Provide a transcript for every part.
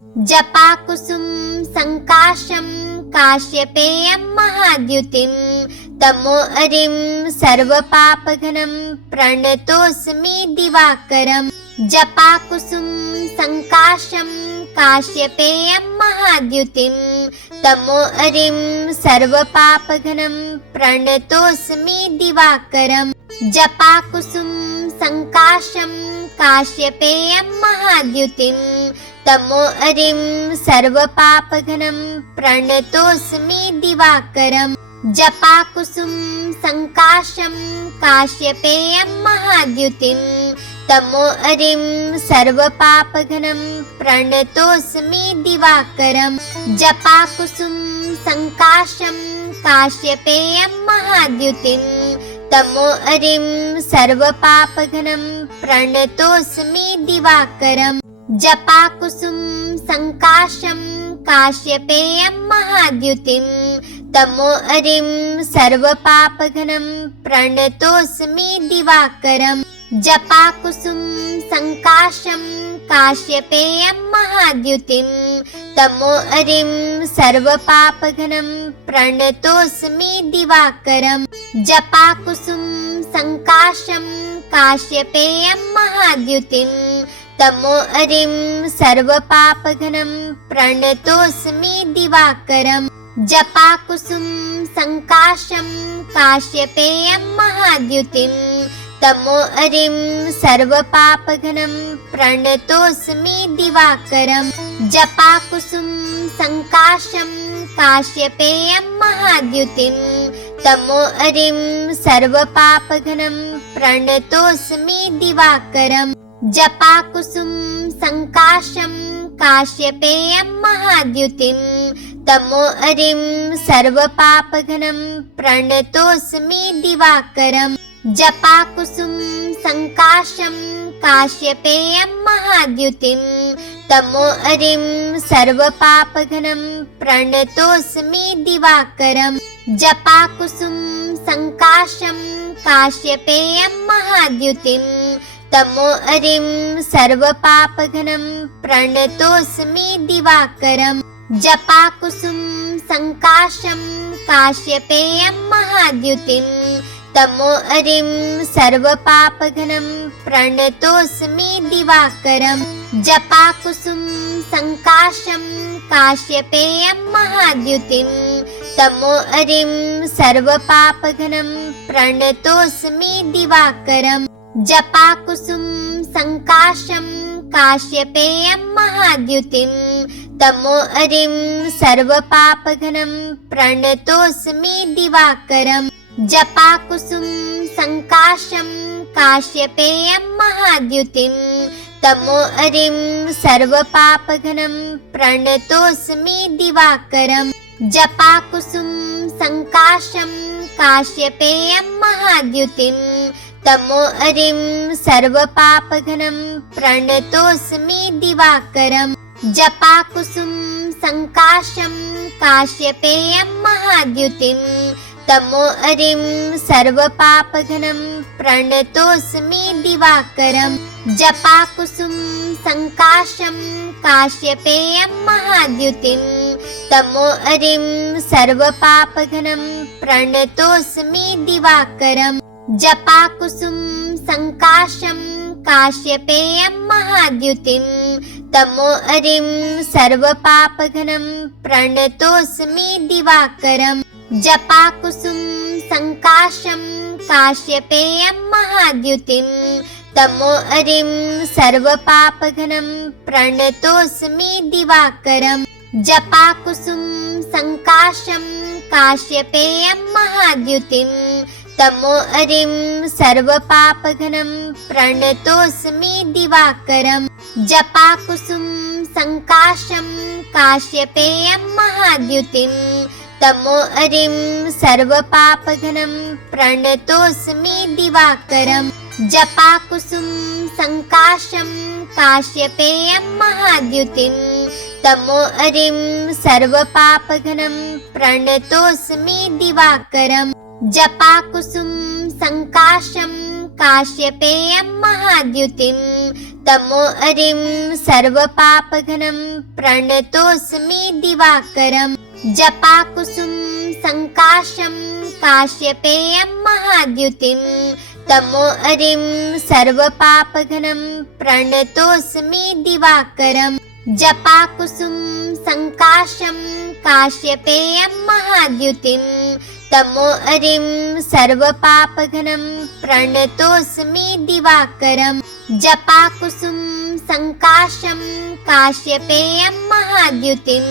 जपाकुसुम संकाशं काश्यपेयं महाद्युतिं तमोहरिं सर्वपापघ्नं प्रणतोऽस्मि दिवाकरम्। जपाकुसुम संकाशं काश्यपेयं महाद्युतिं तमोहरिं सर्वपापघ्नं प्रणतोऽस्मि दिवाकरम्। जपाकुसुम संकाशं काश्यपेयं महाद्युतिं तमोहरिं सर्वपापघ्नं प्रणतोऽस्मि दिवाकरम्। जपाकुसुम संकाशं काश्यपेयं महाद्युतिं तमोहरिं सर्वपापघ्नं प्रणतोऽस्मि दिवाकरम्। जपाकुसुम संकाशं काश्यपेयं महाद्युतिं तमोहरिं सर्वपापघ्नं प्रणतोऽस्मि दिवाकरम्। जपाकुसुम संकाशं काश्यपेयं महाद्युतिं तमोहरिं सर्वपापघ्नं प्रणतोऽस्मि दिवाकरम्। जपाकुसुम संकाशं काश्यपेयं महाद्युतिं तमोहरिं सर्वपापघ्नं प्रणतोऽस्मि दिवाकरम्। जपाकुसुम संकाशं काश्यपेयं महाद्युतिं तमोहरिं सर्वपापघ्नं प्रणतोऽस्मि दिवाकरम्। जपाकुसुम संकाशं काश्यपेयं महाद्युतिं तमोहरिं सर्वपापघ्नं प्रणतोऽस्मि दिवाकरम्। जपाकुसुम संकाशं काश्यपेयं महाद्युतिं तमोहरिं सर्वपापघ्नं प्रणतोऽस्मि दिवाकरम्। जपाकुसुम संकाशं काश्यपेयं महाद्युतिं तमोहरिं सर्वपापघ्नं प्रणतोऽस्मि दिवाकरम्। जपाकुसुम संकाशं काश्यपेयं महाद्युतिं तमोहरिं सर्वपापघ्नं प्रणतोऽस्मि दिवाकरम्। जपाकुसुम संकाशं काश्यपेयं महाद्युतिं तमोहरिं सर्वपापघ्नं प्रणतोऽस्मि दिवाकरम्। जपाकुसुम संकाशं काश्यपेयं महाद्युतिं तमोहरिं सर्वपापघ्नं प्रणतोऽस्मि दिवाकरम्। जपाकुसुम संकाशं काश्यपेयं महाद्युतिं तमोहरिं सर्वपापघ्नं प्रणतोऽस्मि दिवाकरम्। जपाकुसुम संकाशं काश्यपेयं महाद्युतिं तमोहरिं सर्वपापघ्नं प्रणतोऽस्मि दिवाकरम्। जपाकुसुम संकाशं काश्यपेयं महाद्युतिं तमोहरिं सर्वपापघ्नं प्रणतोऽस्मि दिवाकरम्। जपाकुसुम संकाशं काश्यपेयं महाद्युतिं तमोहरिं सर्वपापघ्नं प्रणतोऽस्मि दिवाकरम्। जपाकुसुम संकाशं काश्यपेयं महाद्युतिं तमोहरिं सर्वपापघ्नं प्रणतोऽस्मि दिवाकरम्। जपाकुसुम संकाशं काश्यपेयं महाद्युतिं तमोहरिं सर्वपापघ्नं प्रणतोऽस्मि दिवाकरम्। जपाकुसुम संकाशं काश्यपेयं महाद्युतिं तमोहरिं सर्वपापघ्नं प्रणतोऽस्मि दिवाकरम्। जपाकुसुम संकाशं काश्यपेयं महाद्युतिं तमोहरिं सर्वपापघ्नं प्रणतोऽस्मि दिवाकरम्। जपाकुसुम संकाशं काश्यपेयं महाद्युतिं तमोहरिं सर्वपापघ्नं प्रणतोऽस्मि दिवाकरम्। जपाकुसुम संकाशं काश्यपेयं महाद्युतिं तमोहरिं सर्वपापघ्नं प्रणतोऽस्मि दिवाकरम्। जपाकुसुम संकाशं काश्यपेयं महाद्युतिं तमोहरिं सर्वपापघ्नं प्रणतोऽस्मि दिवाकरम्। जपाकुसुम संकाशं काश्यपेयं महाद्युतिं तमोहरिं सर्वपापघ्नं प्रणतोऽस्मि दिवाकरम् जपाकुसुम संकाशं काश्यपेयं महाद्युतिं तमोहरिं सर्वपापघ्नं प्रणतोऽस्मि दिवाकरम् जपाकुसुम संकाशं काश्यपेयं महाद्युतिं तमोहरिं सर्वपापघ्नं प्रणतोऽस्मि दिवाकरम् जपाकुसुम संकाशं काश्यपेयं महाद्युतिं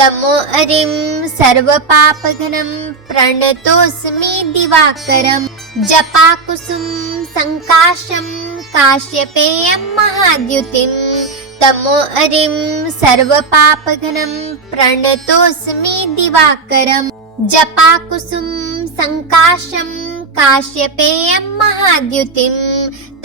तमोहरिं सर्वपापघ्नं प्रणतोऽस्मि दिवाकरम् जपाकुसुम संकाशं काश्यपेयं महाद्युतिं तमोहरिं सर्वपापघ्नं प्रणतोऽस्मि दिवाकरम् जपाकुसुम संकाशं काश्यपेयं महाद्युतिं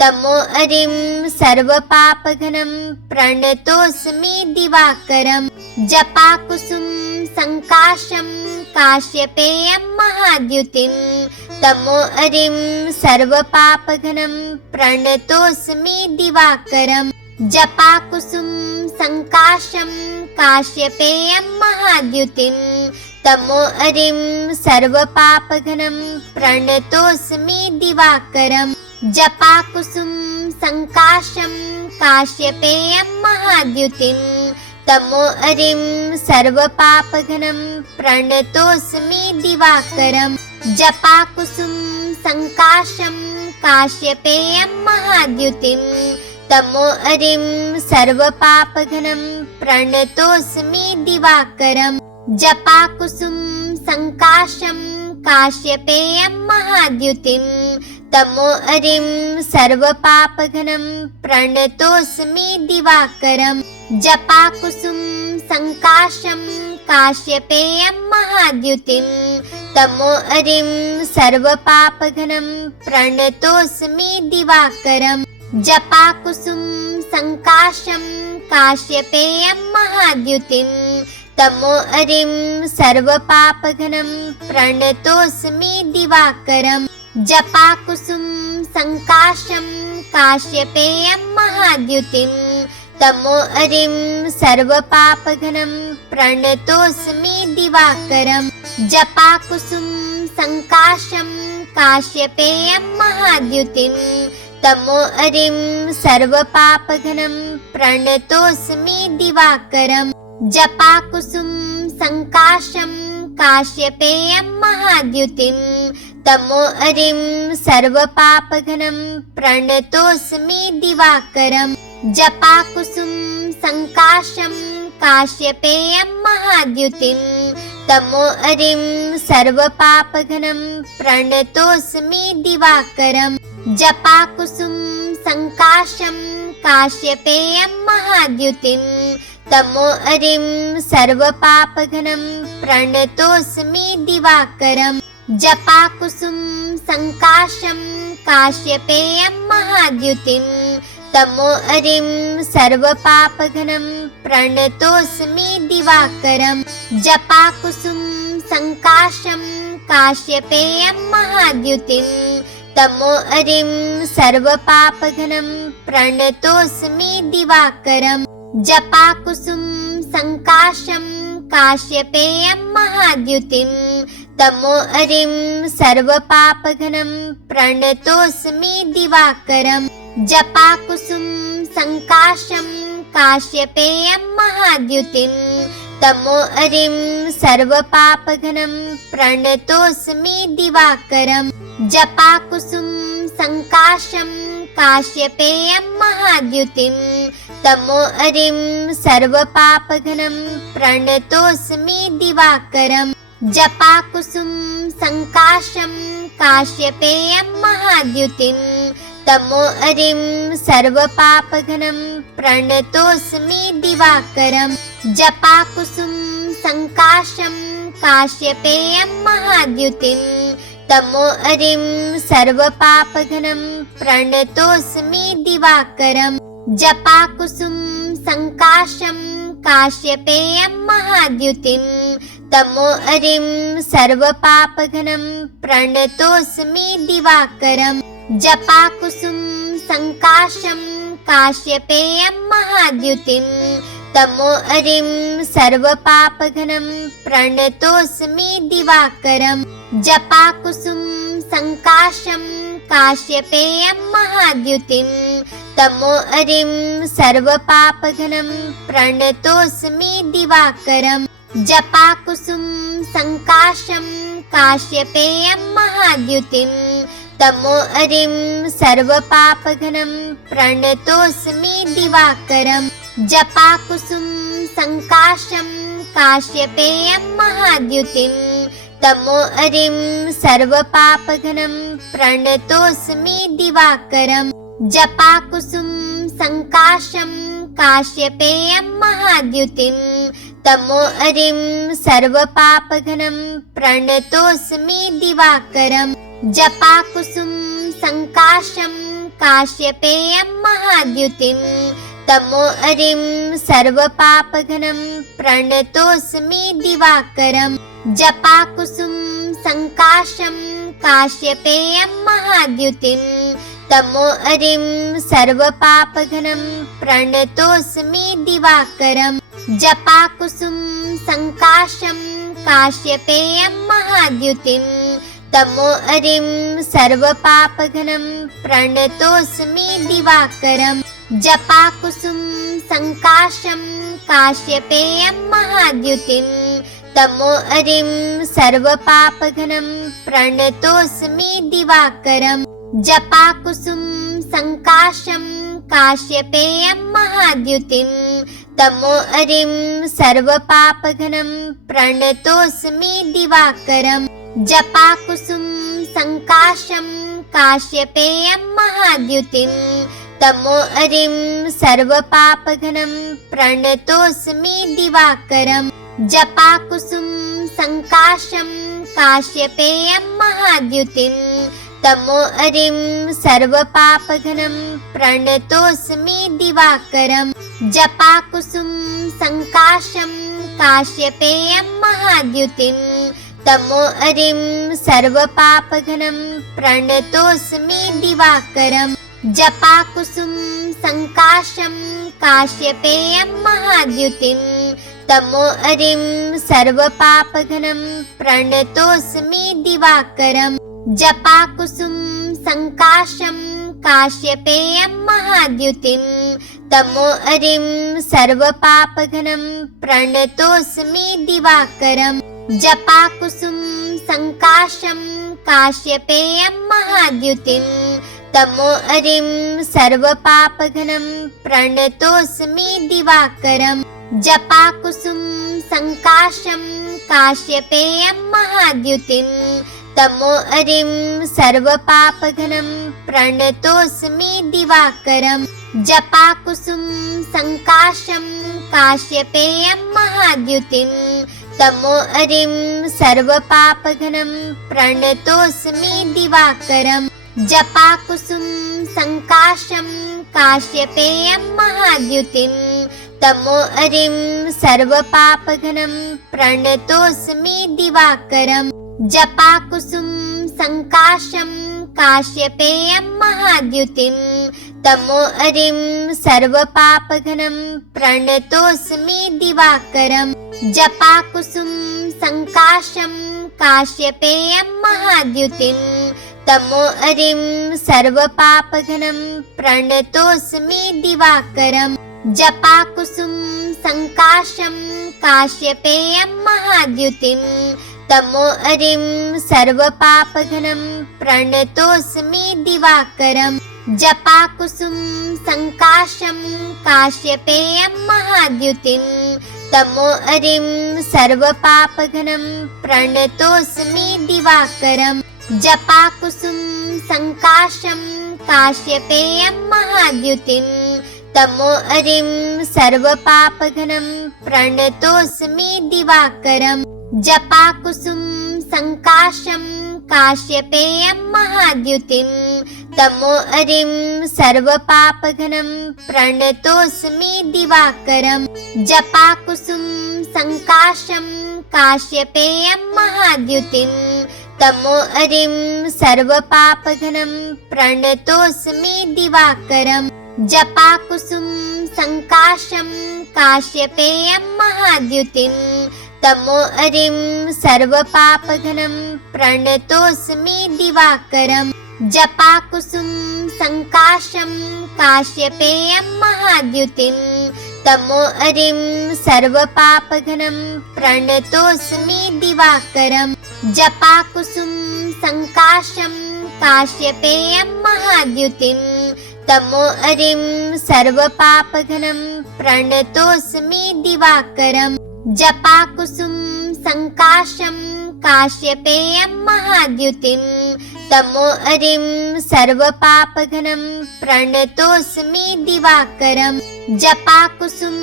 तमोहरिं सर्वपापघ्नं प्रणतोऽस्मि दिवाकरम् जपाकुसुम संकाशं काश्यपेयं महाद्युतिं तमोहरिं सर्वपापघ्नं प्रणतोऽस्मि दिवाकरम् जपाकुसुम संकाशं काश्यपेयं महाद्युतिं तमोहरिं सर्वपापघ्नं प्रणतोऽस्मि दिवाकरम् जपाकुसुम संकाशं काश्यपेयं महाद्युतिं तमोहरिं सर्वपापघ्नं प्रणतोऽस्मि दिवाकरम् जपाकुसुम संकाशं काश्यपेयं महाद्युतिं तमोहरिं सर्वपापघ्नं प्रणतोऽस्मि दिवाकरम् जपाकुसुम संकाशं काश्यपेयं महाद्युतिं तमोहरिं सर्वपापघ्नं प्रणतोऽस्मि दिवाकरम् जपाकुसुम संकाशं काश्यपेयं महाद्युतिं तमोहरिं सर्वपापघ्नं प्रणतोऽस्मि दिवाकरम् जपाकुसुम संकाशं काश्यपेयं महाद्युतिं तमोहरिं सर्वपापघ्नं प्रणतोऽस्मि दिवाकरम् जपाकुसुम संकाशं काश्यपेयं महाद्युतिं तमोहरिं सर्वपापघ्नं प्रणतोऽस्मि दिवाकरम् जपाकुसुम संकाशं काश्यपेयं महाद्युतिं तमोहरिं सर्वपापघ्नं प्रणतोऽस्मि दिवाकरम् जपाकुसुम संकाशं काश्यपेयं महाद्युतिं तमोहरिं सर्वपापघ्नं प्रणतोऽस्मि दिवाकरम् जपाकुसुम संकाशं काश्यपेयं महाद्युतिं तमोहरिं सर्वपापघ्नं प्रणतोऽस्मि दिवाकरम् जपाकुसुम संकाशं काश्यपेयं महाद्युतिं तमोहरिं सर्वपापघ्नं प्रणतोऽस्मि दिवाकरम् जपाकुसुम संकाशं काश्यपेयं महाद्युतिं तमोहरिं सर्वपापघ्नं प्रणतोऽस्मि दिवाकरम् जपाकुसुम संकाशं काश्यपेयं महाद्युतिं तमोहरिं सर्वपापघ्नं प्रणतोऽस्मि दिवाकरम् जपाकुसुम संकाशं काश्यपेयं महाद्युतिं तमोहरिं सर्वपापघ्नं प्रणतोऽस्मि दिवाकरम् जपाकुसुम संकाशं काश्यपेयं महाद्युतिं तमोहरिं सर्वपापघ्नं प्रणतोऽस्मि दिवाकरम् जपाकुसुम संकाशं काश्यपेयं महाद्युतिं तमोहरिं सर्वपापघ्नं प्रणतोऽस्मि दिवाकरम् जपाकुसुम संकाशं काश्यपेयं महाद्युतिं तमोहरिं सर्वपापघ्नं प्रणतोऽस्मि दिवाकरम् जपाकुसुम संकाशं काश्यपेयं महाद्युतिं तमोहरिं सर्वपापघ्नं प्रणतोऽस्मि दिवाकरम् जपाकुसुम संकाशं काश्यपेयं महाद्युतिं तमोहरिं सर्वपापघ्नं प्रणतोऽस्मि दिवाकरम् जपाकुसुम संकाशं काश्यपेयं महाद्युतिं तमोहरिं सर्वपापघ्नं प्रणतोऽस्मि दिवाकरम् जपाकुसुम संकाशं काश्यपेयं महाद्युतिं तमोहरिं सर्वपापघ्नं प्रणतोऽस्मि दिवाकरम् जपाकुसुम संकाशं काश्यपेयं महाद्युतिं तमोहरिं सर्वपापघ्नं प्रणतोऽस्मि दिवाकरम् जपाकुसुम संकाशं काश्यपेयं महाद्युतिं तमोहरिं सर्वपापघ्नं प्रणतोऽस्मि दिवाकरम् जपाकुसुम संकाशं काश्यपेयं महाद्युतिं तमोहरिं सर्वपापघ्नं प्रणतोऽस्मि दिवाकरम् जपाकुसुम संकाशं काश्यपेयं महाद्युतिं तमोहरिं सर्वपापघ्नं प्रणतोऽस्मि दिवाकरम् जपाकुसुम संकाशं काश्यपेयं महाद्युतिं तमोहरिं सर्वपापघ्नं प्रणतोऽस्मि दिवाकरम् जपाकुसुम संकाशं काश्यपेयं महाद्युतिं तमोहरिं सर्वपापघ्नं प्रणतोऽस्मि दिवाकरम् जपाकुसुम संकाशं काश्यपेयं महाद्युतिं तमोहरिं सर्वपापघ्नं प्रणतोऽस्मि दिवाकरम् जपाकुसुम संकाशं काश्यपेयं महाद्युतिं तमोहरिं सर्वपापघ्नं प्रणतोऽस्मि दिवाकरम् जपाकुसुम संकाशं काश्यपेयं महाद्युतिं तमोहरिं सर्वपापघ्नं प्रणतोऽस्मि दिवाकरम् जपाकुसुम संकाशं काश्यपेयं महाद्युतिं तमोहरिं सर्वपापघ्नं प्रणतोऽस्मि दिवाकरम् जपाकुसुम संकाशं काश्यपेयं महाद्युतिं तमोहरिं सर्वपापघ्नं प्रणतोऽस्मि दिवाकरम् जपाकुसुम संकाशं काश्यपेयं महाद्युतिं तमोहरिं सर्वपापघ्नं प्रणतोऽस्मि दिवाकरम् जपाकुसुम संकाशं काश्यपेयं महाद्युतिं तमोहरिं सर्वपापघ्नं प्रणतोऽस्मि दिवाकरम् जपाकुसुम संकाशं काश्यपेयं महाद्युतिं तमोहरिं सर्वपापघ्नं प्रणतोऽस्मि दिवाकरम् जपाकुसुम संकाशं काश्यपेयं महाद्युतिं तमोहरिं सर्वपापघ्नं प्रणतोऽस्मि दिवाकरम् जपाकुसुम संकाशं काश्यपेयं महाद्युतिं तमोहरिं सर्वपापघ्नं प्रणतोऽस्मि दिवाकरम् जपाकुसुम संकाशं काश्यपेयं महाद्युतिं तमोहरिं सर्वपापघ्नं प्रणतोऽस्मि दिवाकरम् जपाकुसुम संकाशं काश्यपेयं महाद्युतिं तमोहरिं सर्वपापघ्नं प्रणतोऽस्मि दिवाकरम् जपाकुसुम संकाशं काश्यपेयं महाद्युतिं तमोहरिं सर्वपापघ्नं प्रणतोऽस्मि दिवाकरम् जपाकुसुम संकाशं काश्यपेयं महाद्युतिं तमोहरिं सर्वपापघ्नं प्रणतोऽस्मि दिवाकरम् जपाकुसुम संकाशं काश्यपेयं महाद्युतिं तमोहरिं सर्वपापघ्नं प्रणतोऽस्मि दिवाकरम् जपाकुसुम संकाशं काश्यपेयं महाद्युतिं तमोहरिं सर्वपापघ्नं प्रणतोऽस्मि दिवाकरम् जपाकुसुम संकाशं काश्यपेयं महाद्युतिं तमोहरिं सर्वपापघ्नं प्रणतोऽस्मि दिवाकरम् जपाकुसुम संकाशं काश्यपेयं महाद्युतिं तमोहरिं सर्वपापघ्नं प्रणतोऽस्मि दिवाकरम् जपाकुसुम संकाशं काश्यपेयं महाद्युतिं तमोहरिं सर्वपापघ्नं प्रणतोऽस्मि दिवाकरम् जपाकुसुम संकाशं काश्यपेयं महाद्युतिं तमोहरिं सर्वपापघ्नं प्रणतोऽस्मि दिवाकरम् जपाकुसुम संकाशं काश्यपेयं महाद्युतिं तमोहरिं सर्वपापघ्नं प्रणतोऽस्मि दिवाकरम् जपाकुसुम संकाशं काश्यपेयं महाद्युतिं तमोहरिं सर्वपापघ्नं प्रणतोऽस्मि दिवाकरम् जपाकुसुम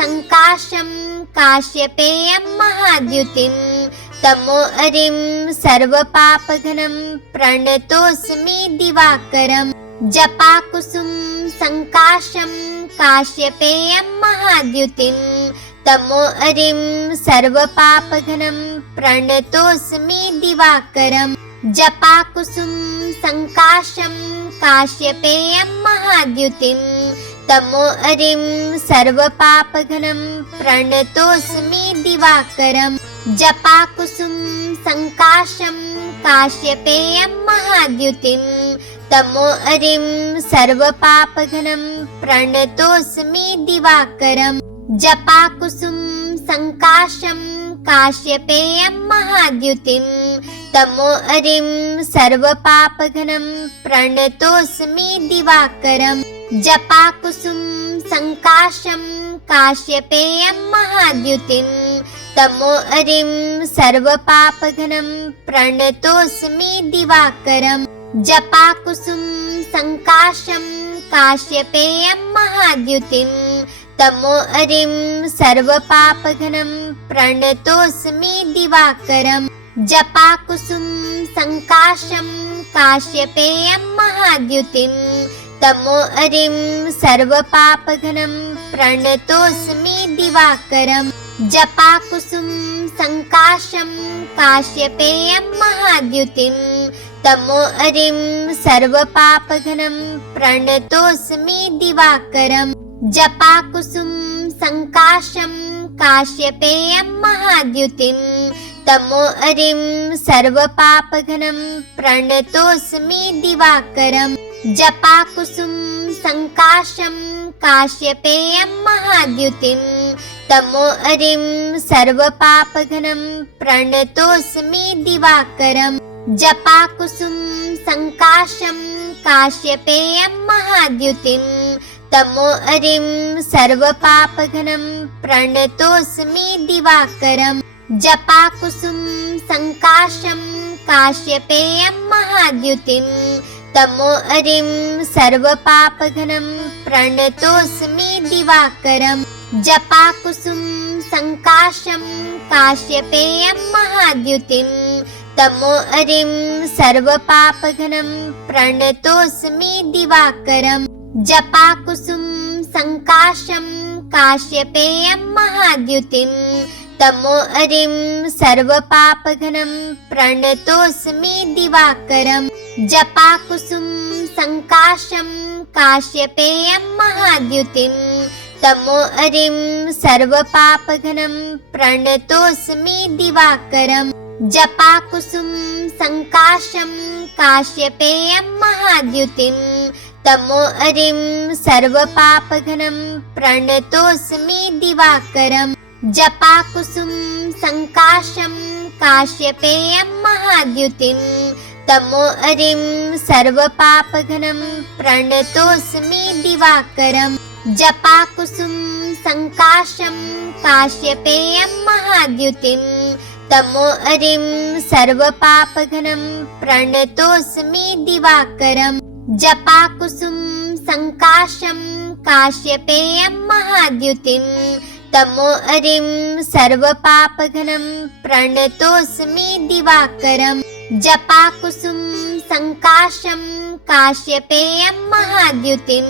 संकाशं काश्यपेयं महाद्युतिं तमोहरिं सर्वपापघ्नं प्रणतोऽस्मि दिवाकरम् जपाकुसुम संकाशं काश्यपेयं महाद्युतिं तमोहरिं सर्वपापघ्नं प्रणतोऽस्मि दिवाकरम् जपाकुसुम संकाशं काश्यपेयं महाद्युतिं तमोहरिं सर्वपापघ्नं प्रणतोऽस्मि दिवाकरम् जपाकुसुम संकाशं काश्यपेयं महाद्युतिं तमोहरिं सर्वपापघ्नं प्रणतोऽस्मि दिवाकरम् जपाकुसुम संकाशं काश्यपेयं महाद्युतिं तमोहरिं सर्वपापघ्नं प्रणतोऽस्मि दिवाकरम् जपाकुसुम संकाशं काश्यपेयं महाद्युतिं तमोहरिं सर्वपापघ्नं प्रणतोऽस्मि दिवाकरम् जपाकुसुम संकाशं काश्यपेयं महाद्युतिं तमोहरिं सर्वपापघ्नं प्रणतोऽस्मि दिवाकरम् जपाकुसुम संकाशं काश्यपेयं महाद्युतिं तमोहरिं सर्वपापघ्नं प्रणतोऽस्मि दिवाकरम् जपाकुसुम संकाशं काश्यपेयं महाद्युतिं तमोहरिं सर्वपापघ्नं प्रणतोऽस्मि दिवाकरम् जपाकुसुम संकाशं काश्यपेयं महाद्युतिं तमोहरिं सर्वपापघ्नं प्रणतोऽस्मि दिवाकरम् जपाकुसुम संकाशं काश्यपेयं महाद्युतिं तमोहरिं सर्वपापघ्नं प्रणतोऽस्मि दिवाकरम् जपाकुसुम संकाशं काश्यपेयं महाद्युतिं तमोहरिं सर्वपापघ्नं प्रणतोऽस्मि दिवाकरम् जपाकुसुम संकाशं काश्यपेयं महाद्युतिं तमोहरिं सर्वपापघ्नं प्रणतोऽस्मि दिवाकरम् जपाकुसुम संकाशं काश्यपेयं महाद्युतिं तमोहरिं सर्वपापघ्नं प्रणतोऽस्मि दिवाकरम् जपाकुसुम संकाशं काश्यपेयं महाद्युतिं तमोहरिं सर्वपापघ्नं प्रणतोऽस्मि दिवाकरम् जपाकुसुम संकाशं काश्यपेयं महाद्युतिं तमोहरिं सर्वपापघ्नं प्रणतोऽस्मि दिवाकरम् जपाकुसुम संकाशं काश्यपेयं महाद्युतिं तमोहरिं सर्वपापघ्नं प्रणतोऽस्मि दिवाकरम् जपाकुसुम संकाशं काश्यपेयं महाद्युतिं तमोहरिं सर्वपापघ्नं प्रणतोऽस्मि दिवाकरम् जपाकुसुम संकाशं काश्यपेयं महाद्युतिं तमोहरिं सर्वपापघ्नं प्रणतोऽस्मि दिवाकरम् जपाकुसुम संकाशं काश्यपेयं महाद्युतिं तमोहरिं सर्वपापघ्नं प्रणतोऽस्मि दिवाकरम् जपाकुसुम संकाशं काश्यपेयं महाद्युतिं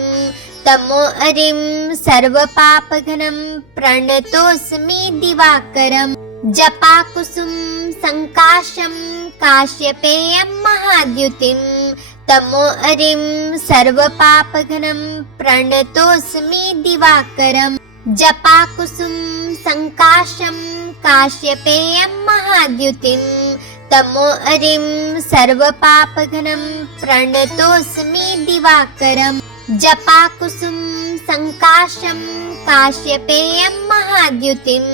तमोहरिं सर्वपापघ्नं प्रणतोऽस्मि दिवाकरम् जपाकुसुम संकाशं काश्यपेयं महाद्युतिं तमोहरिं सर्वपापघ्नं प्रणतोऽस्मि दिवाकरम् जपाकुसुम संकाशं काश्यपेयं महाद्युतिं तमोहरिं सर्वपापघ्नं प्रणतोऽस्मि दिवाकरम् जपाकुसुम संकाशं काश्यपेयं महाद्युतिं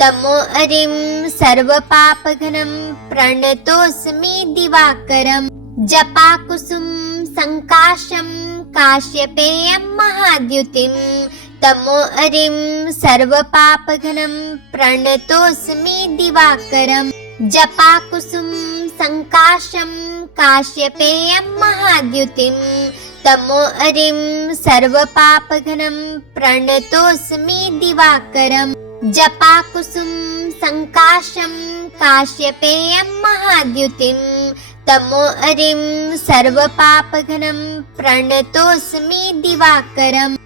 तमोहरिं सर्वपापघ्नं प्रणतोऽस्मि दिवाकरम् जपाकुसुम संकाशं काश्यपेयं महाद्युतिं तमोहरिं सर्वपापघ्नं प्रणतोऽस्मि दिवाकरम् जपाकुसुम संकाशं काश्यपेयं महाद्युतिं तमोहरिं सर्वपापघ्नं प्रणतोऽस्मि दिवाकरम् जपाकुसुम संकाशं काश्यपेयं महाद्युतिं तमोहरिं सर्वपापघ्नं प्रणतोऽस्मि दिवाकरम्